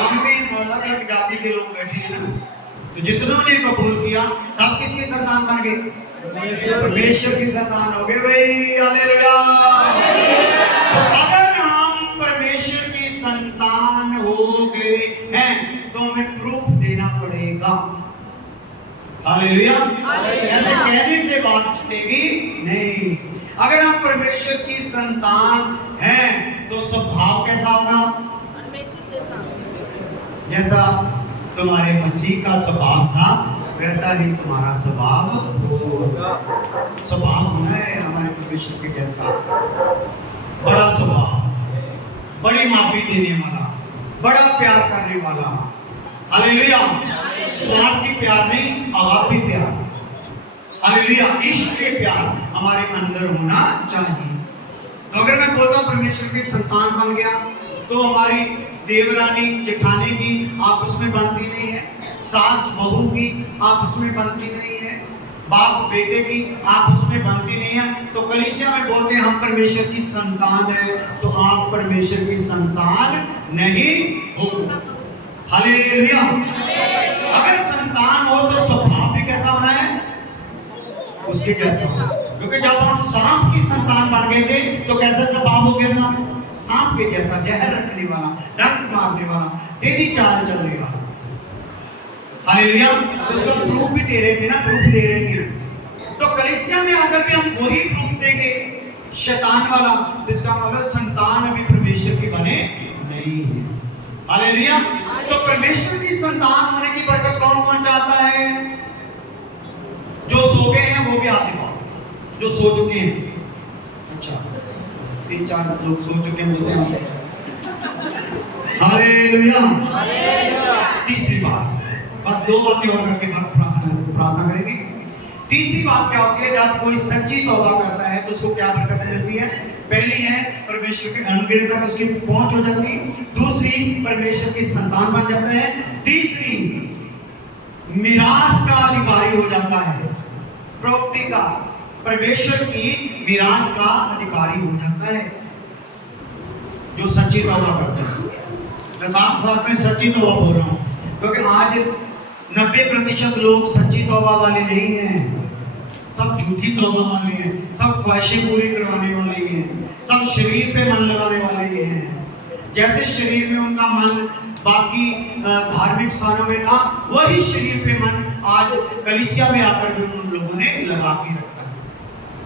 हम भी अलग अलग जाति के लोग बैठे हैं ना, तो जितनों ने कबूल किया सब किसकी संतान बन गए, परमेश्वर की संतान हो गए भाई। हालेलुया। तो अगर हम परमेश्वर की संतान हो गए हैं तो हमें प्रूफ देना पड़ेगा। हालेलुया। ऐसे कहने से बात चलेगी नहीं। अगर हम परमेश्वर की संतान हैं तो स्वभाव कैसा होगा, जैसा तुम्हारे मसीह का स्वभाव था वैसा ही तुम्हारा स्वभाव होगा। स्वभाव होना है हमारे परमेश्वर के जैसा, बड़ा स्वभाव, बड़ी माफी देने वाला, बड़ा प्यार करने वाला। हालेलुया। स्वार्थी प्यार नहीं, अगापी प्यार। हालेलुया। इश्क के प्यार हमारे अंदर होना चाहिए। तो अगर मैं बोलता हूँ परमेश्वर की संतान बन गया तो हमारी देवरानी जेठानी की आपस में बनती नहीं है, सास बहू की आपस में बनती नहीं है, बाप बेटे की आपस में बनती नहीं है। तो कलीसिया में बोलते हैं हम परमेश्वर की संतान है, तो आप परमेश्वर की संतान नहीं हो। हालेलुया। अगर संतान हो तो स्वभाव भी कैसा होना है, उसके जैसा। क्योंकि जब हम सांप की संतान बन गए थे तो कैसा स्वभाव हो गया था, सांप के जैसा, जहर रखने वाला, डंक मारने वाला, टेढ़ी चाल चलने वाला। हालेलुया। तो उसका प्रूफ भी दे रहे थे ना, प्रूफ दे रहे थे। तो कलीसिया में आकर भी हम वही प्रूफ देंगे शैतान वाला, जिसका मतलब संतान अभी परमेश्वर की बने नहीं है। हालेलुया। तो परमेश्वर की संतान होने की बरकत कौन कौन चाहता है, जो सो गए हैं वो भी हाथ दिखाओ, जो सो चुके हैं। अच्छा 3-4 लोग सो चुके हैं बोलते हैं। हालेलुया। तीसरी बात, बस 2 बातें और करके प्रार्थना करेंगे। तीसरी बात क्या होती है, जब कोई सच्ची तौबा करता है तो उसको क्या बरकत मिलती है? पहली है परमेश्वर के अनुग्रह तक उसकी पहुंच हो जाती है। दूसरी, परमेश्वर की संतान बन जाता है। तीसरी, मिरास का अधिकारी हो जाता है, प्रॉपर्टी का, परमेश्वर की मिरास का अधिकारी हो जाता है जो सच्ची तौबा करता है। मैं साथ साथ में सच्ची तौबा बोल रहा हूँ, क्योंकि आज 90% लोग सच्ची तौबा वाले नहीं हैं, सब झूठी तौबा वाले हैं, सब ख्वाहिशें पूरी करवाने वाले हैं, सब शरीर पे मन लगाने वाले हैं। जैसे शरीर में उनका मन बाकी धार्मिक स्थानों में था, वही शरीर पे मन आज कलीसिया में आकर भी उन लोगों ने लगा के रखा है।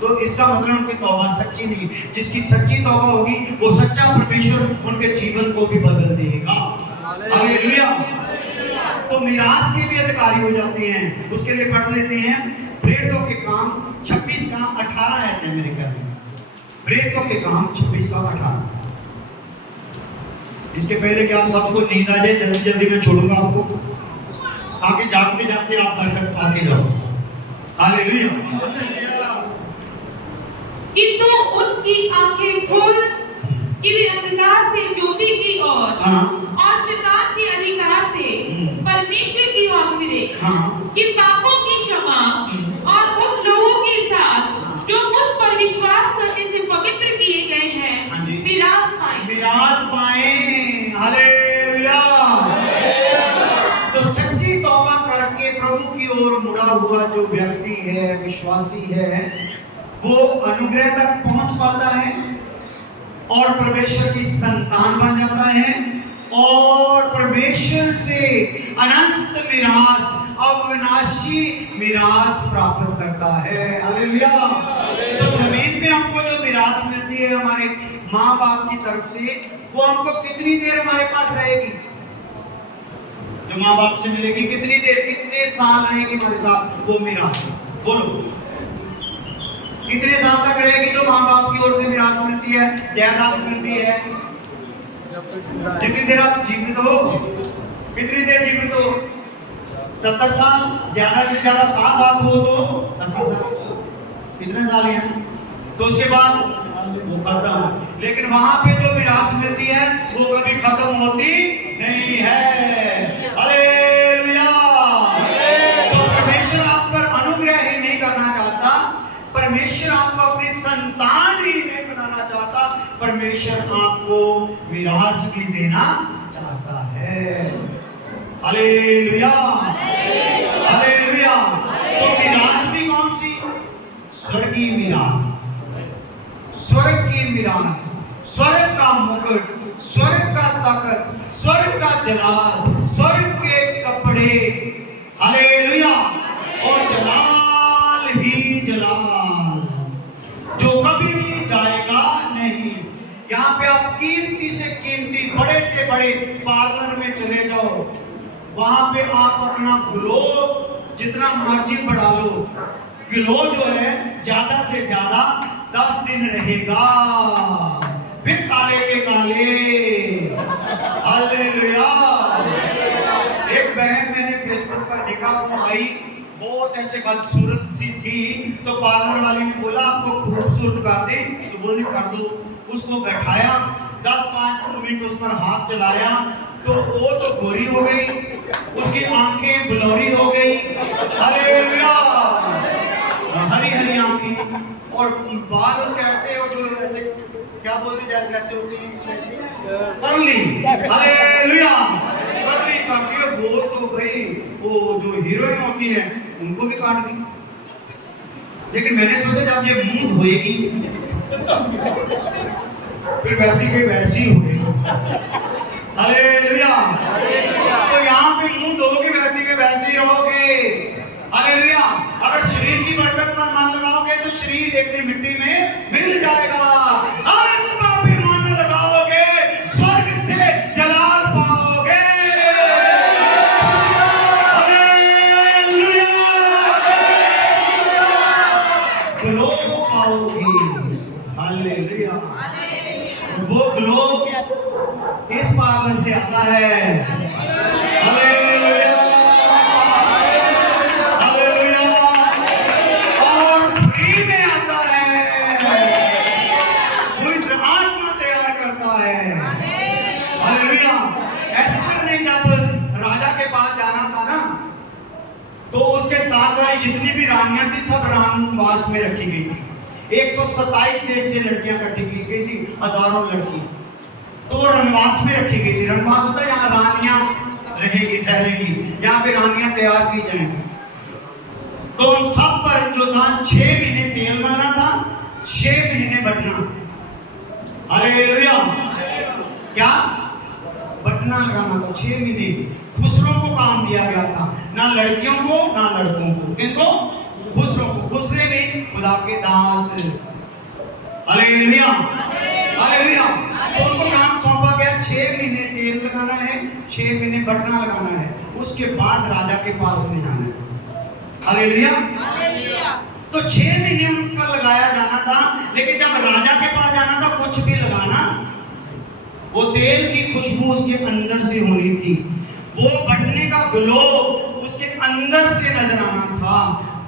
तो इसका मतलब उनकी तौबा सच्ची नहीं। जिसकी सच्ची तौबा होगी वो सच्चा परमेश्वर उनके जीवन को भी बदल देगा। हालेलुया। तो मिरास के भी अधिकारी हो जाते हैं। उसके लिए पढ़ लेते हैं प्रेरितों के काम 26 का 18 है मेरे घर में। प्रेरितों के काम 26 का 18। इसके पहले कि आप सबको नींद आ जाए, जल्दी जल्दी मैं छोड़ूंगा आपको, ताकि जागते जागते आप बरकत पाके जाओ। हालेलुया। किंतु उनकी आंखें खोल कि वे अंधकार से ज्योति की ओर और शैतान के अधिकार से परमेश्वर की ओर फिरे, कि पापों की क्षमा और उन लोगों के साथ जो मुझ पर विश्वास करने से पवित्र किए गए हैं मिरास पाएं। मिरास पाएं। हालेलुया। तो सच्ची तौबा करके प्रभु की ओर मुड़ा हुआ जो व्यक्ति है, विश्वासी है, वो अनुग्रह तक पहुंच पाता है और परमेश्वर की संतान बन जाता है और परमेश्वर से अनंत मिरास, अविनाशी मिरास प्राप्त करता है। हालेलुया। तो जमीन पे हमको जो मिरास मिलती है हमारे माँ बाप की तरफ से, वो हमको कितनी देर हमारे पास रहेगी? जो माँ बाप से मिलेगी कितनी देर, कितने साल रहेगी हमारे साथ वो मिरास? बोलो, कितने साल तक रहेगी जो माँ बाप की ओर से मिरास मिलती है, जायदाद मिलती है? जितनी देर आप जीवित हो। कितनी देर जीवित हो? 70 साल, ज्यादा से ज्यादा 60 साल हो तो 80 साल, कितने साल हैं? तो उसके बाद वो खत्म। लेकिन वहां पे जो मिरास मिलती है वो कभी खत्म होती नहीं है। हालेलुया। तो परमेश्वर आप पर अनुग्रह ही नहीं करना चाहता, परमेश्वर आपको अपनी संतान ही नहीं बनाना चाहता, परमेश्वर आपको मिरास भी देना चाहता है। हालेलुया। हालेलुया। तो मिरास भी कौन सी? स्वर्गीय मिरास, स्वर्ग की मिरास, स्वर्ग का मुकुट, स्वर्ग का तख्त, स्वर्ग का जलाल, स्वर्ग के कपड़े। हालेलुया। और जलाल ही जलाल जो कभी जाएगा नहीं। यहाँ पे आप कीमती से कीमती, बड़े से बड़े पार्लर में चले जाओ, वहां पे आप अपना ग्लो जितना मर्जी बढ़ा लो, ग्लो जो है ज्यादा से ज्यादा 10 दिन रहेगा, फिर काले के काले। हालेलुया। एक बहन मैंने फेसबुक पर देखा, वो आई बहुत ऐसे बदसूरत सी थी, तो पार्लर वाली ने बोला आपको खूबसूरत कर दे, तो बोली कर दो। उसको बैठाया, 10-5 मिनट उस पर हाथ चलाया तो वो तो गोरी हो गई, उसकी आंखें ब्लौरी हो गई। हालेलुया। हरी हरी आंखें और बाल उसके ऐसे, और जो ऐसे क्या बोलते हैं जैसे होती है कर्ली। हालेलुया। कर्ली काटी है। वो तो भाई वो जो हीरोइन होती है उनको भी काट दी। लेकिन मैंने सोचा जब ये मुंह धोएगी फिर वैसी के वैसी होगी। हालेलुया। तो यहाँ पे मुंह धोगे वैसे के वैसे ही रहोगे। हालेलुया। अगर शरीर की बरकत पर मन लगाओगे तो शरीर एक दिन मिट्टी में मिल जाएगा। आत्मा पे मन लगाओगे स्वर्ग से जलाल पाओगे। हालेलुया। ग्लो पाओगे। हालेलुया। वो ग्लो इस पार्लर से आता है। हालेलुया। हालेलुया। तो उसके साथ वाली जितनी भी रानियां थी सब रामवास में रखी गई थी। 127 देश से लड़कियां इकट्ठी की गई थी, हजारों लड़की, तो वो रनवास में रखी गई थी। रनवास होता है यहाँ रानियां रहेगी, ठहरेगी, यहाँ पे रानियां तैयार की जाएंगी। तो उन सब पर जो था 6 महीने तेल बनाना था, 6 महीने बटना। हालेलुया। क्या बटना लगाना था 6 महीने। खुसरों को काम दिया गया था, ना लड़कियों को ना लड़कों को। किनको? खुसरों को। खुसरे में खुदा के दास। Hallelujah, hallelujah. तो उनको काम सौंपा गया 6 महीने तेल लगाना है, 6 महीने बटना लगाना है, उसके बाद राजा के पास में जाना है। Hallelujah, hallelujah. तो 6 महीने उन पर लगाया जाना था, लेकिन जब राजा के पास जाना था कुछ भी लगाना, वो तेल की खुशबू उसके अंदर से होनी थी, वो बटने का ग्लो उसके अंदर से नजर आना था।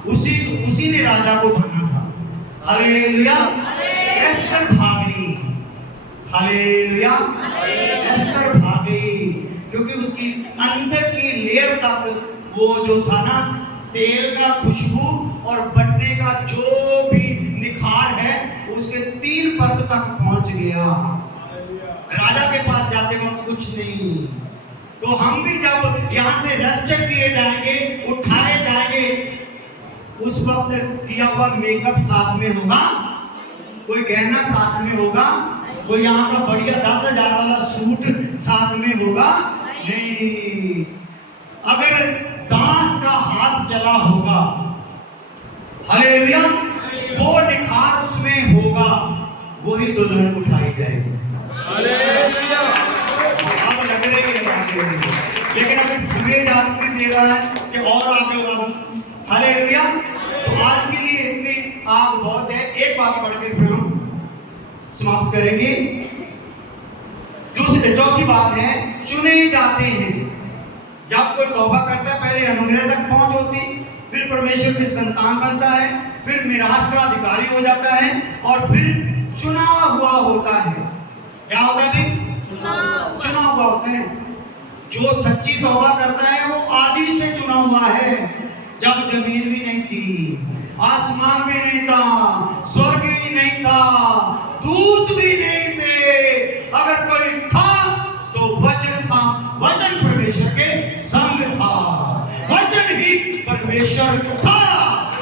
उसी ने राजा को बना था। हालेलुया। एस्तर भागी, हालेलुया, एस्तर भागी, क्योंकि उसकी अंदर की लेयर तक वो जो था ना, तेल का खुशबू और बटने का जो भी निखार है उसके 3 परत तक पहुंच गया। राजा के पास जाते वक्त कुछ नहीं। तो हम भी जब यहाँ से रैप्चर किए जाएंगे, उठाए जाएंगे, उस वक्त किया हुआ मेकअप साथ में होगा, कोई गहना साथ में होगा, कोई यहाँ का बढ़िया 10,000 वाला सूट साथ में होगा नहीं। अगर दास का हाथ चला होगा, हालेलुया, वो निखार उसमें होगा, वही दुल्हन उठाई जाएगी। हालेलुया। अब लग रही है बात, लेकिन अभी सूरज आदमी दे रहा है कि और आगे लगा दूं। हालेलुया। तो आज के लिए इतनी आग बहुत है। एक बात पढ़ के फिर हम समाप्त करेंगे। चौथी बात है, चुने जाते हैं। जब कोई तौबा करता है, पहले अनुग्रह तक पहुंच होती, फिर परमेश्वर की संतान बनता है, फिर मिरास का अधिकारी हो जाता है, और फिर चुना हुआ होता है। क्या होता है? चुना हुआ होता है। जो सच्ची तौबा करता है वो आदि से चुना हुआ है। जब जमीन भी नहीं थी, आसमान भी नहीं था, स्वर्ग भी नहीं था, दूत भी नहीं थे, अगर कोई था तो वचन था, वचन परमेश्वर के संग था, वचन ही परमेश्वर था,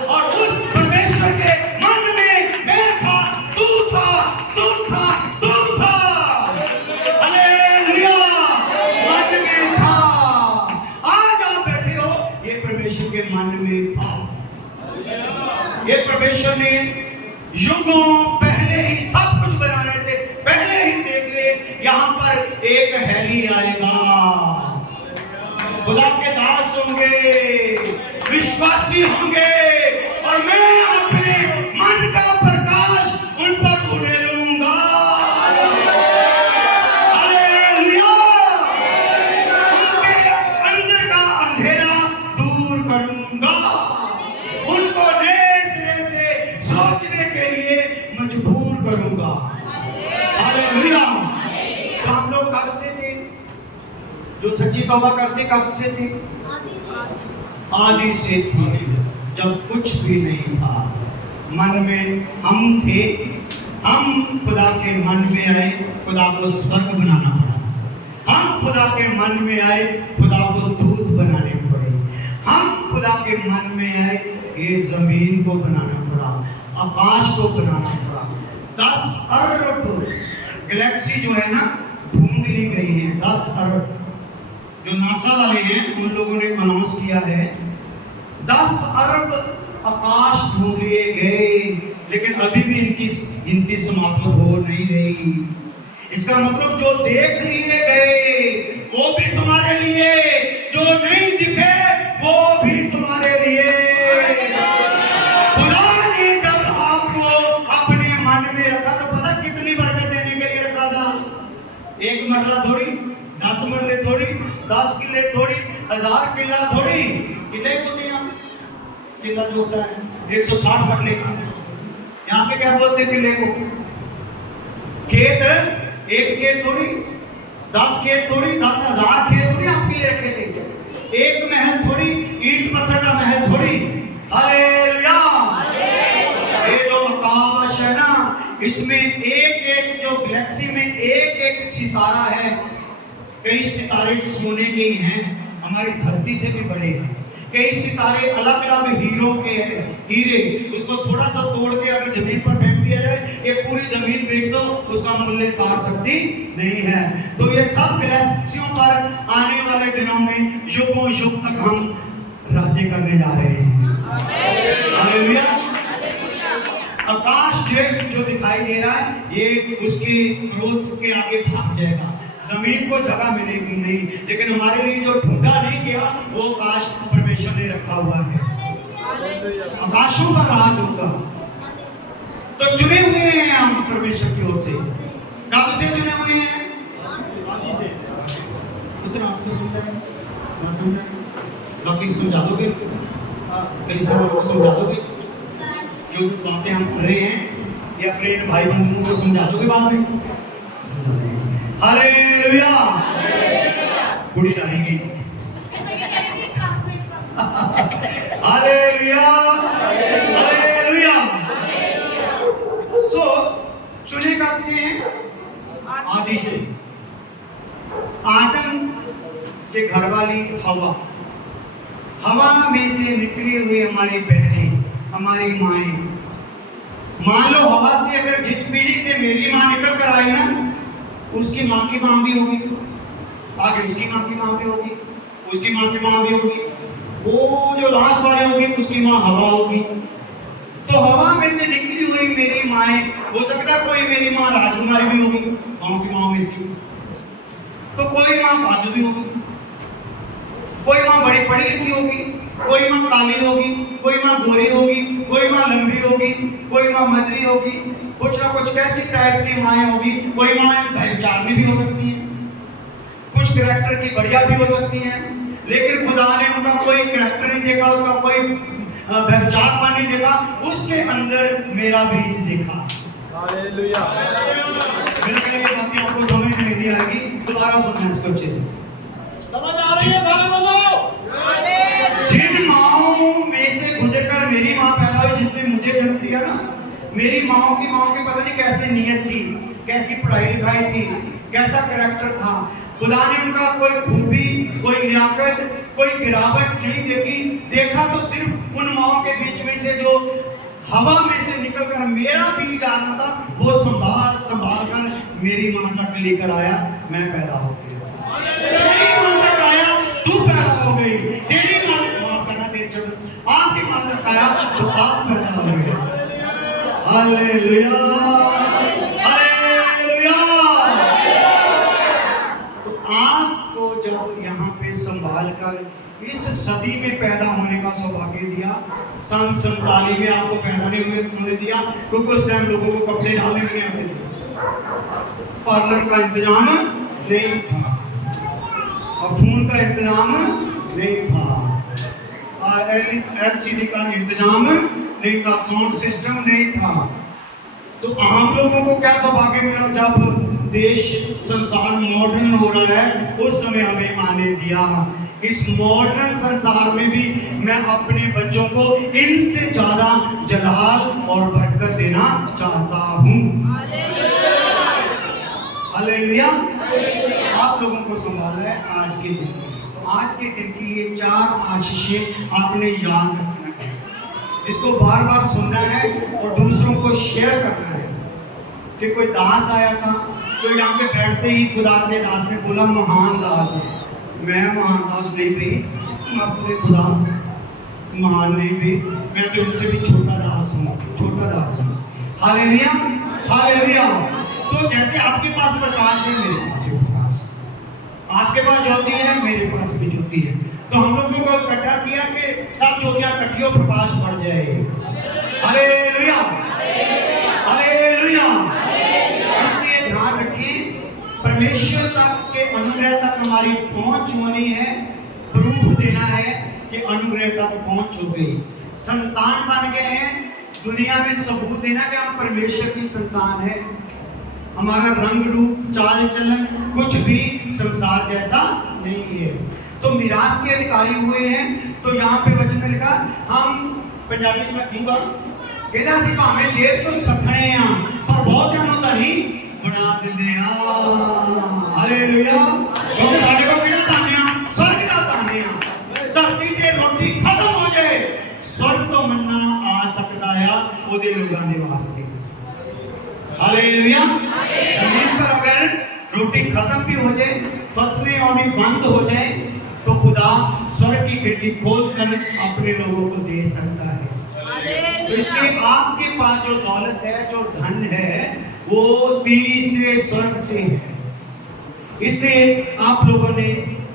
और उस परमेश्वर के मन में मैं था, तू था, तू था, तू था। हालेलुया। मन में था। आज आप बैठे हो, ये परमेश्वर के मन में था। ये परमेश्वर ने युगों पहले ही, सब कुछ बनाने से पहले ही देख ले, यहाँ पर एक हैरी आएगा, खुदा के दास होंगे, विश्वासी होंगे, और मैं अपने मन का प्रकाश उन पर उड़ेलूंगा। हालेलुया। उनके अंदर का अंधेरा दूर करूंगा, उनको नए सिरे से सोचने के लिए मजबूर करूंगा। हालेलुया। तो हम लोग कब से थे जो सच्ची तौबा करते? कब से थे? आदि से थी, जब कुछ भी नहीं था। मन में हम थे, हम खुदा के मन में आए, खुदा को स्वर्ग बनाना पड़ा। हम खुदा के मन में आए, खुदा को दूत बनाने पड़े। हम खुदा के मन में आए, ये जमीन को बनाना पड़ा, आकाश को बनाना पड़ा। 10 अरब गैलेक्सी जो है ना, ढूंढ ली गई है। 10 अरब जो नासा वाले हैं, उन लोगों ने अनाउंस किया है 10 अरब आकाश ढूंढ लिए गए, लेकिन अभी भी इनकी गिनती समाप्त हो नहीं रही। इसका मतलब जो देख लिए गए वो भी तुम्हारे लिए, जो नहीं दिखे वो भी तुम्हारे लिए। खुदा ने जब आपको अपने मन में रखा तो पता कितनी बरकत देने के लिए रखा था। 1 मरला थोड़ी, 10 मरले थोड़ी, 10 किले थोड़ी, 1000 किला थोड़ी। किले बोलते हैं, किला जो होता है 160 मरले का। यहाँ पे क्या बोलते हैं किले को? खेत, 1 खेत थोड़ी, 10 खेत थोड़ी, 10,000 खेत थोड़ी आपके लिए रखे थे। एक महल थोड़ी, ईंट पत्थर का महल थोड़ी। हालेलुया। ये जो आकाश है ना, इसमें एक एक जो गैलेक्सी में एक एक सितारा है, कई सितारे सोने के ही हैं, हमारी धरती से भी बड़े हैं। कई सितारे अलग अलग हीरो के हैं, हीरे, उसको थोड़ा सा तोड़ के अगर जमीन पर फेंक दिया जाए, ये पूरी जमीन बेच दो, उसका मूल्य तार सकती नहीं है। तो ये सब गैलेक्सियों पर आने वाले दिनों में युगों युग तक हम राज्य करने जा रहे हैं। हालेलुया। आकाश जो दिखाई दे रहा है, ये उसके क्रोध के आगे भाग जाएगा, जमीन को जगह मिलेगी नहीं। लेकिन हमारे लिए जो ढूंढा नहीं गया, वो आकाश परमेश्वर ने रखा हुआ है। आकाशों का राज होगा। तो चुने हुए हैं हम परमेश्वर की ओर से। कब से चुने हुए हैं? कितना आपको समझ आएगा? बात समझ आएगा? लौकिक समझा दोगे? कई सारे लोगों को समझा दोगे? जो बातें हम कर रहे हैं, ये अपने भाई बंधुओं को समझा दोगे बाद में? हालेलुया। कुड़ी जाएंगी। हालेलुया। हालेलुया। सो चुने कब से हैं? आदि से। आदम के घरवाली हवा, हवा में से निकली हुई हमारी बहनें, हमारी माएं। मान लो हवा से अगर जिस पीढ़ी से मेरी माँ निकल कर आई ना, उसकी माँ की माँ भी होगी, आगे उसकी माँ की माँ भी होगी, उसकी माँ की माँ भी होगी, वो जो लास्ट वाले होगी उसकी माँ हवा होगी। तो हवा में से निकली हुई मेरी माएं, हो सकता है कोई मेरी माँ राजकुमारी भी होगी, माँ की माँ में से, तो कोई माँ पागल भी होगी, कोई माँ बड़ी पढ़ी लिखी होगी, कोई माँ काली होगी, कोई माँ गोरी होगी, कोई माँ लंबी होगी, कोई माँ मदरी होगी, कुछ ना कुछ कैसी टाइप की माएँ होगी। कोई माँ व्यभिचारिणी भी हो सकती है, कुछ कैरेक्टर की बढ़िया भी हो सकती हैं, लेकिन खुदा ने उनका कोई कैरेक्टर नहीं देखा, उसका कोई व्यभिचारपन नहीं देखा, उसके अंदर मेरा बीज देखा। हालेलुया। बिल्कुल ये बातें आपको समझ में नहीं आएगी, दोबारा सुनना इसको अच्छे से। समझ आ रही है? सारे बोलो। जिन माओं में से गुजरकर मेरी माँ पैदा हुई, जिसने मुझे जन्म दिया ना, मेरी माँ की पता नहीं कैसी नीयत थी, कैसी पढ़ाई लिखाई थी, कैसा कैरेक्टर था। खुदा ने उनका कोई खूबी, कोई लियाकत, कोई गिरावट नहीं देखी। देखा तो सिर्फ उन माओं के बीच में से जो हवा में से निकलकर मेरा बीज आना था, वो संभाल संभाल कर मेरी माँ तक लेकर आया, मैं पैदा हो गया। तेरी माँ तक आया, तू पैदा हो गई। तेरी माँ करना तेरे चलो, आपकी माँ तक आया तो आप पैदा हो गए। हालेलुया। हालेलुया। तो आपको जब यहाँ पे संभाल कर इस सदी में पैदा होने का सौभाग्य दिया, सन 47 में आपको पैदा नहीं होने दिया, क्योंकि उस टाइम लोगों को कपड़े डालने में नहीं आते थे, पार्लर का इंतजाम नहीं था, फोन का इंतजाम नहीं था, LCD का इंतजाम नहीं था, साउंड सिस्टम नहीं था। तो आम लोगों को क्या सौभाग्य मिला, जब देश संसार मॉडर्न हो रहा है, उस समय हमें आने दिया। इस मॉडर्न संसार में भी मैं अपने बच्चों को इनसे ज्यादा जलाल और बरकत देना चाहता हूँ। हालेलुया। आप लोगों को संभालना है आज के दिन। तो आज के दिन की ये 4 आशीषें आपने याद रखना है, इसको बार बार सुनना है और दूसरों को शेयर करना है। कि कोई दास आया था, तो यहाँ पे बैठते ही खुदा के दास ने बोला, महान दास है। मैं महान दास नहीं भी, अपने खुदा महान नहीं भी, मैं तो इनसे भी छोटा दास हूँ, छोटा दास हूँ। हालेलुया। हालेलुया। तो जैसे आपके पास प्रकाश है, मेरे पास भी प्रकाश, आपके पास ज्योति है, मेरे पास भी ज्योति है। तो हम लोगों को इकट्ठा किया कि सब ज्योतियां इकट्ठी हो, प्रकाश बढ़ जाए। हालेलुया। हालेलुया। इसलिए ध्यान रखिए, परमेश्वर तक के अनुग्रह तक हमारी पहुंच होनी है, प्रूफ देना है कि अनुग्रह तक पहुंच हो गई, संतान बन गए हैं। दुनिया में सबूत देना कि हम परमेश्वर की संतान है। हमारा रंग रूप चाल चलन कुछ भी संसार जैसा नहीं है। तो मिरास के अधिकारी हुए हैं। तो यहाँ पे वचन में लिखा, हम पंजाबी में कहूँगा कहता सी भावें जेल चो सखने आ पर बहुत जानों का नहीं बना दिंदे आ। हालेलुया। क्योंकि साडे को किहड़ा ताने आ, स्वर्ग दा ताने आ। धरती ते रोटी खत्म हो जाए, स्वर्ग तो मन्ना आ सकता है ओदे लोगां दे वास्ते। हालेलुया। जमीन पर अगर रोटी खत्म भी हो जाए, फसलें आनी बंद हो जाए, तो खुदा स्वर्ग की खिड़की खोल कर अपने लोगों को दे सकता है। तो इसलिए आपके पास जो दौलत है, जो धन है, वो तीसरे स्वर्ग से है। इसलिए आप लोगों ने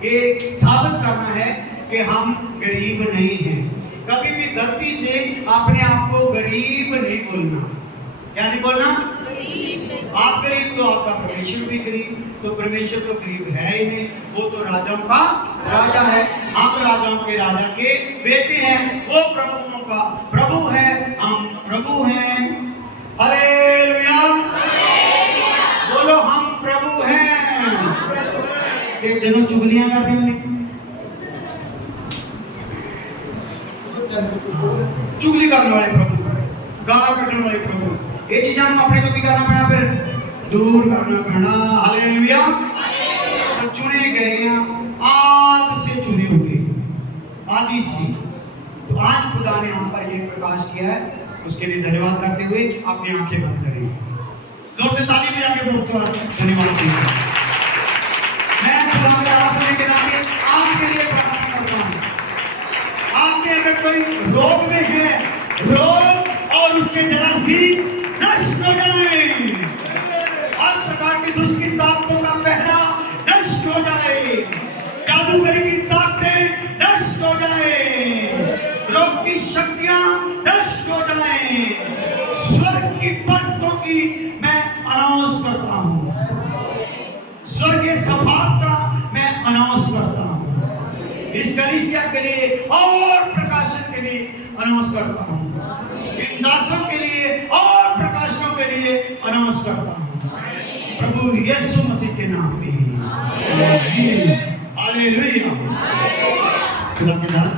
ये साबित करना है कि हम गरीब नहीं हैं। कभी भी गलती से अपने आप को गरीब नहीं बोलना। क्या नहीं बोलना? आप गरीब तो आपका परमेश्वर भी गरीब, तो परमेश्वर तो गरीब है ही नहीं, वो तो राजाओं का राजा है। हम राजाओं के राजा के बेटे हैं, वो प्रभुओं का प्रभु है, हम प्रभु हैं। हालेलुया। बोलो हम प्रभु हैं। ये जनों चुगलियां करते हैं, चुगली करने वाले प्रभु, गाना कटने वाले प्रभु, ये चीज़ों को अपने को करना पड़ा, फिर दूर करना पड़ा। हालेलुया। सब चुने गए हैं, आग से चुने हुए, आदि से। तो आज खुदा ने हम पर ये प्रकाश किया है, उसके लिए धन्यवाद करते हुए अपनी आंखें बंद करेंगे। जोर से ताली बजा के धन्यवाद देंगे। मैं खुदा के आवाज़ के नाते आपके लिए प्रार्थना करता हूँ। आपके अंदर कोई रोग में है, रोग और उसके जरासीम नष्ट हो जाए। हर प्रकार की दुष्ट ताकतों का पहरा नष्ट हो जाए, जादूगरी की ताकतें नष्ट हो जाए, रोग की शक्तियां नष्ट हो जाए। स्वर्ग की बरकतों की मैं अनाउंस करता हूँ, स्वर्गीय सौभाग्य का मैं अनाउंस करता हूँ। इस कलीसिया के लिए और प्रकाशन के लिए अनाउंस करता हूँ, इन दासों के लिए और प्रकाशनों के लिए अनाउंस करता हूँ, प्रभु यीशु मसीह के नाम में। हालेलुया। खुदा के दास